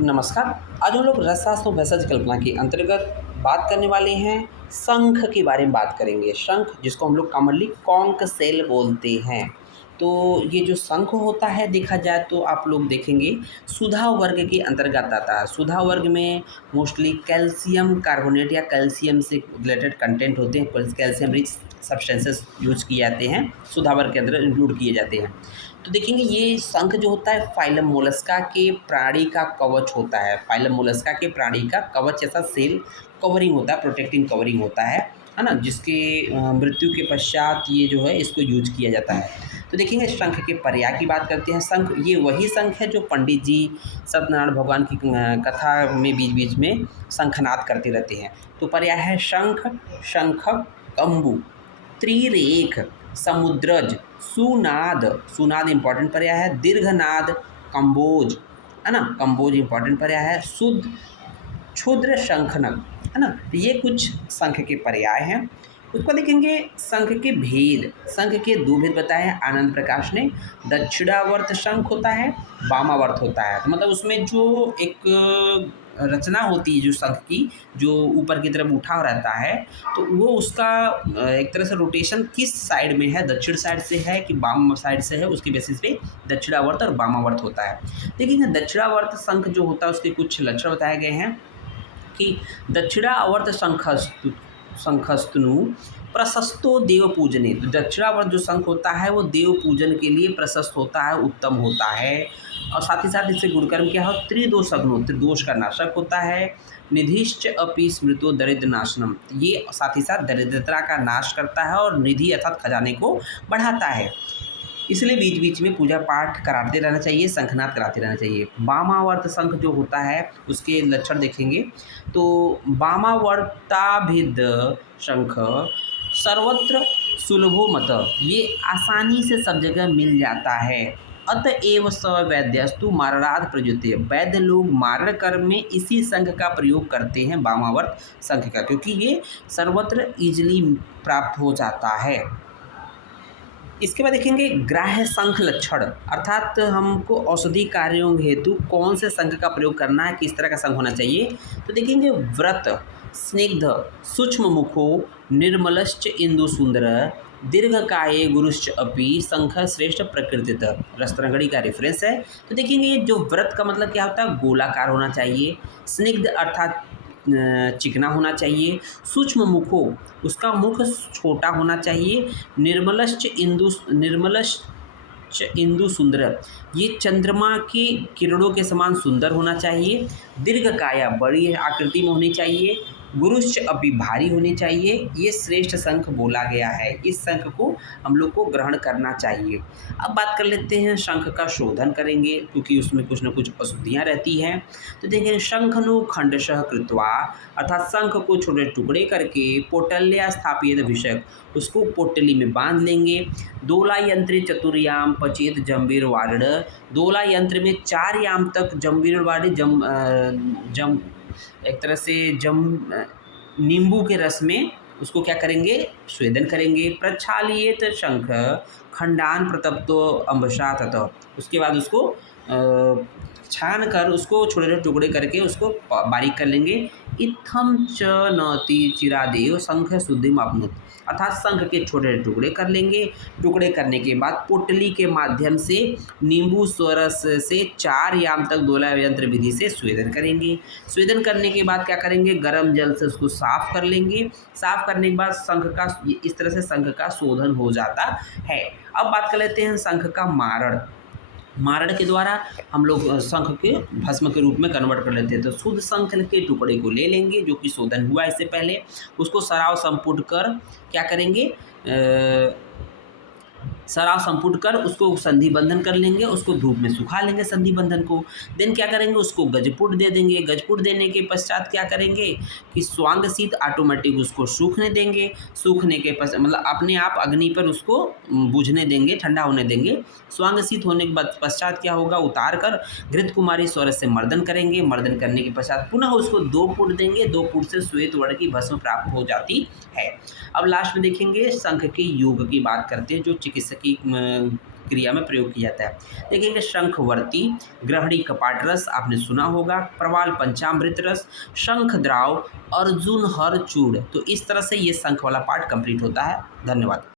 नमस्कार। आज हम लोग रसशास्त्र और भेषज कल्पना के अंतर्गत बात करने वाले हैं। शंख के बारे में बात करेंगे। शंख जिसको हम लोग कॉमनली कॉन्क सेल बोलते हैं। तो ये जो शंख होता है देखा जाए तो आप लोग देखेंगे सुधा वर्ग के अंतर्गत आता है। सुधा वर्ग में मोस्टली कैल्शियम कार्बोनेट या कैल्शियम से रिलेटेड कंटेंट होते हैं। कैल्शियम रिच सब्सटेंसेस यूज किए जाते हैं, सुधा वर्ग के अंदर इंक्लूड किए जाते हैं। तो देखेंगे ये शंख जो होता है फाइलम मोलस्का के प्राणी का कवच होता है। फाइलम मोलस्का के प्राणी का कवच जैसा सेल कवरिंग होता है, प्रोटेक्टिंग कवरिंग होता है ना, जिसके मृत्यु के पश्चात ये जो है इसको यूज किया जाता है। तो देखेंगे शंख के पर्याय की बात करते हैं। शंख ये वही शंख है जो पंडित जी सत्यनारायण भगवान की कथा में बीच बीच में शंखनाद करते रहते हैं। तो पर्याय है शंख, शंखक, कम्बु, त्रिरेख, समुद्रज, सुनाद। सुनाद इंपॉर्टेंट पर्याय है। दीर्घनाद, कंबोज, है ना, कंबोज इंपॉर्टेंट पर्याय है। शुद्ध, क्षुद्र, शंखनक, है ना। तो ये कुछ शंख के पर्याय हैं। उसको देखेंगे शंख के भेद। शंख के दो भेद बताए हैं आनंद प्रकाश ने। दक्षिणावर्त शंख होता है, वामावर्त होता है। तो मतलब उसमें जो एक रचना होती है जो शंख की, जो ऊपर की तरफ उठा रहता है, तो वो उसका एक तरह से रोटेशन किस साइड में है, दक्षिण साइड से है कि वाम साइड से है, उसके बेसिस पे दक्षिणावर्त और वामावर्त होता है। देखिए दक्षिणावर्त शंख जो होता है उसके कुछ लक्षण बताए गए हैं कि दक्षिणावर्त शंखस्तनु प्रशस्तो देव पूजने। तो दक्षिणावर्त जो शंख होता है वो देव पूजन के लिए प्रशस्त होता है, उत्तम होता है। और साथ ही साथ इससे गुणकर्म क्या हो, त्रिदोषग्नो, त्रिदोष का नाशक होता है। निधिश्च अपि स्मृतो दरिद्र नाशनम, ये साथ ही साथ दरिद्रता का नाश करता है और निधि अर्थात खजाने को बढ़ाता है। इसलिए बीच बीच में पूजा पाठ कराते रहना चाहिए, शंखनाद कराते रहना चाहिए। वामावर्त शंख जो होता है उसके लक्षण देखेंगे तो वामावर्ताभिद शंख सर्वत्र सुलभो मत, ये आसानी से सब जगह मिल जाता है। अतएव स वैद्यस्तु मारणाद प्रयुज्यते, वैद्य लोग मारण कर्म में इसी शंख का प्रयोग करते हैं, वामावर्त शंख का, क्योंकि ये सर्वत्र इजिली प्राप्त हो जाता है। इसके बाद देखेंगे ग्राह्य शंख लक्षण, अर्थात हमको औषधि कार्यों हेतु कौन से शंख का प्रयोग करना है, किस तरह का शंख होना चाहिए। तो देखेंगे व्रत, स्निग्ध, सूक्ष्म मुखो, निर्मलश्च इंदु सुंदर, दीर्घकाये गुरुश्च अपि शंख श्रेष्ठ प्रकृतित, रस्तरंगड़ी का रेफरेंस है। तो देखेंगे ये जो व्रत का मतलब क्या होता है, गोलाकार होना चाहिए। स्निग्ध अर्थात चिकना होना चाहिए। सूक्ष्म मुखो, उसका मुख छोटा होना चाहिए। निर्मलश्च इंदु सुंदर, ये चंद्रमा की किरणों के समान सुंदर होना चाहिए। दीर्घकाया, बड़ी आकृति में होनी चाहिए। गुरुश्च अभी भारी होनी चाहिए। ये श्रेष्ठ शंख बोला गया है, इस शंख को हम लोग को ग्रहण करना चाहिए। अब बात कर लेते हैं शंख का शोधन करेंगे, क्योंकि उसमें कुछ न कुछ अशुद्धियाँ रहती हैं। तो देखें शंखनु खंडशः कृत्वा, अर्थात शंख को छोटे टुकड़े करके पोटल्या स्थापित विषय, उसको पोटली में बांध लेंगे। दोला यंत्र चतुर्याम पचेत जम्बीर वारण, दोला यंत्र में 4 याम तक जम्बीर वाड़ी जम एक तरह से नींबू के रस में उसको क्या करेंगे, स्वेदन करेंगे। प्रक्षालित शंख खंडान प्रतप्तो अम्बसा ततः, उसके बाद उसको छान कर उसको छोटे छोटे टुकड़े करके उसको बारीक कर लेंगे। इत्थम च नति चिरादेव शंख शुद्धि मापनुत, अर्थात शंख के छोटे टुकड़े कर लेंगे। टुकड़े करने के बाद पोटली के माध्यम से नींबू स्वरस से 4 याम तक दोला यंत्र विधि से स्वेदन करेंगे। स्वेदन करने के बाद क्या करेंगे, गर्म जल से उसको साफ कर लेंगे। साफ करने के बाद शंख का इस तरह से शंख का शोधन हो जाता है। अब बात कर लेते हैं शंख का मारण। मारण के द्वारा हम लोग शंख के भस्म के रूप में कन्वर्ट कर लेते हैं। तो शुद्ध शंख के टुकड़े को ले लेंगे जो कि शोधन हुआ इससे पहले, उसको सराव संपुट कर क्या करेंगे, सराव संपुट कर उसको संधि बंधन कर लेंगे, उसको धूप में सुखा लेंगे संधि बंधन को। देन क्या करेंगे, उसको गजपुट दे देंगे। गजपुट देने के पश्चात क्या करेंगे कि स्वांग शीत ऑटोमेटिक उसको सूखने देंगे। सूखने के पश्चात मतलब अपने आप अग्नि पर उसको बुझने देंगे, ठंडा होने देंगे। स्वांग शीत होने के बाद पश्चात क्या होगा, उतार कर घृत कुमारी स्वरस से मर्दन करेंगे। मर्दन करने के पश्चात पुनः उसको 2 पुट देंगे। 2 पुट से श्वेत वर्ण की भस्म प्राप्त हो जाती है। अब लास्ट में देखेंगे शंख के योग की बात करते हैं, जो चिकित्सकीय क्रिया में प्रयोग किया जाता है। देखेंगे शंखवर्ती, ग्रहणी कपाट रस आपने सुना होगा, प्रवाल पंचामृत रस, शंख द्राव, अर्जुन हर चूड़। तो इस तरह से ये शंख वाला पार्ट कंप्लीट होता है। धन्यवाद।